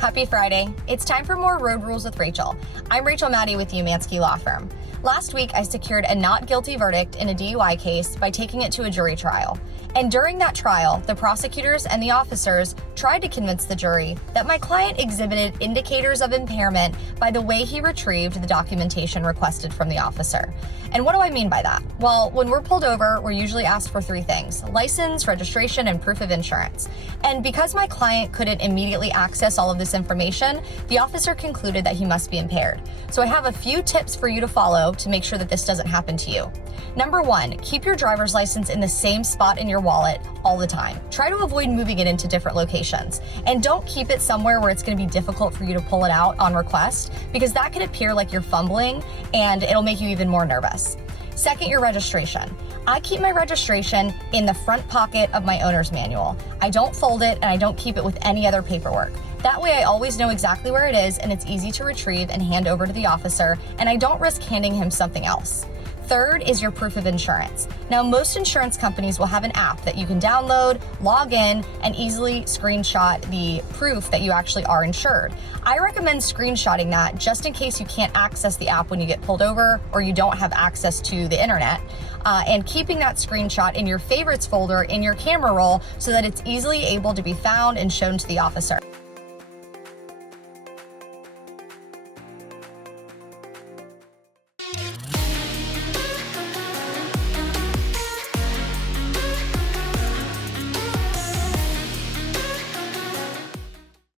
Happy Friday. It's time for more Road Rules with Rachel. I'm Rachel Maddie with Umansky Law Firm. Last week, I secured a not guilty verdict in a DUI case by taking it to a jury trial. And during that trial, the prosecutors and the officers tried to convince the jury that my client exhibited indicators of impairment by the way he retrieved the documentation requested from the officer. And what do I mean by that? Well, when we're pulled over, we're usually asked for three things: license, registration, and proof of insurance. And because my client couldn't immediately access all of this information, the officer concluded that he must be impaired. So I have a few tips for you to follow to make sure that this doesn't happen to you. Number one, keep your driver's license in the same spot in your wallet all the time. Try to avoid moving it into different locations. And don't keep it somewhere where it's going to be difficult for you to pull it out on request, because that could appear like you're fumbling and it'll make you even more nervous. Second, your registration. I keep my registration in the front pocket of my owner's manual. I don't fold it and I don't keep it with any other paperwork. That way I always know exactly where it is and it's easy to retrieve and hand over to the officer, and I don't risk handing him something else. Third is your proof of insurance. Now, most insurance companies will have an app that you can download, log in, and easily screenshot the proof that you actually are insured. I recommend screenshotting that just in case you can't access the app when you get pulled over or you don't have access to the internet, and keeping that screenshot in your favorites folder in your camera roll so that it's easily able to be found and shown to the officer.